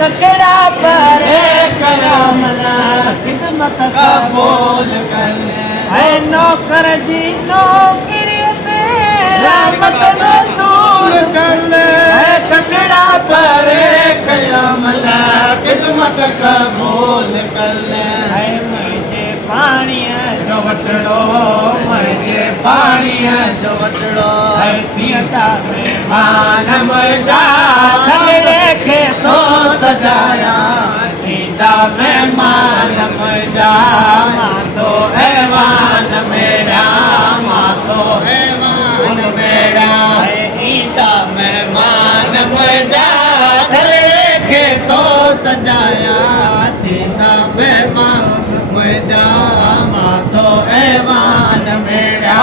ककड़ा पर कयामना खिदमत कबूल कर ले है नौकर जी नौकरी तेरा मतलब रसूल कर ले है ककड़ा पर कयामना खिदमत कबूल कर ले है मुझे पानी जो वटड़ो मुझे पानी जो वटड़ो है पियता में मान मजा देखे तो सजाया सीधा मेहमान मजा मातो हैवान मेरा मातो हैवान मेरा ईदा मेहमान मजा देखे तो सजाया सीधा मेहमान मजा मातो हैवान मेरा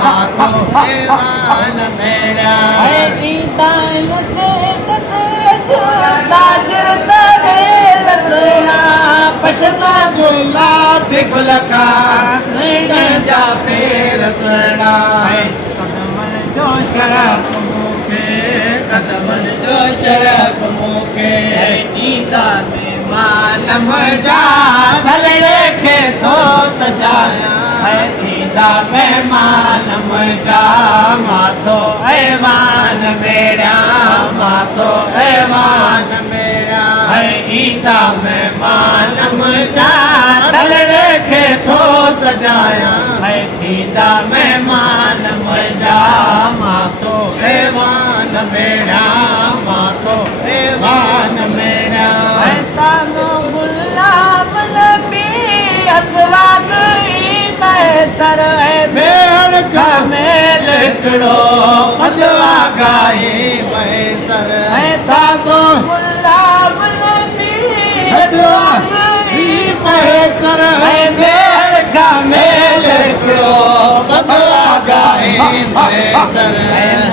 मातो हैवान मेरा ईदा ताजर सवेल सोना पशमा गुलाब गुलका जा पेर सोना कदमन जो शराब मुखे कदमन जो शराब मुखे नींदा में मान मजा धलड़े के तो सजाया है नींदा में मान मजा मातो ऐवान मेरा मातो ऐवान मेरा है ईदा में मान मजा धलड़े के तो सजाया है ईदा में मान मजा मातो ऐवान मेरा मातो ऐवान मेरा है तानो गुलाब नबी असवाद सर मेड़ का मेल करो मजवा गाए मैसर है तातो गुलाब नबी मैसर है मेड़ का मेल करो मजवा गाए मैसर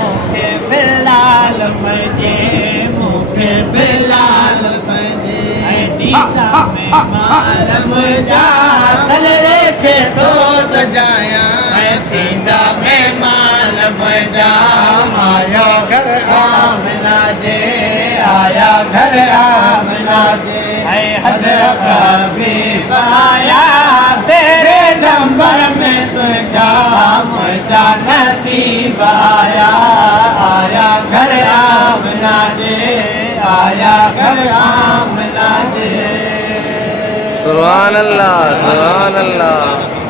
मुखे बिलाल मजे मुखे बिलाल मजे दीदा में मालम जा तलरे के तो सजाया है दीदा में मालम जा आया घर आमना जे आया घर आमना जे है हजरत हबीब आया तेरे नंबर में तुझा मुझा नसीब आया आया घर आमना जे आया घर आमना जे सुभान अल्लाह सुभान अल्लाह।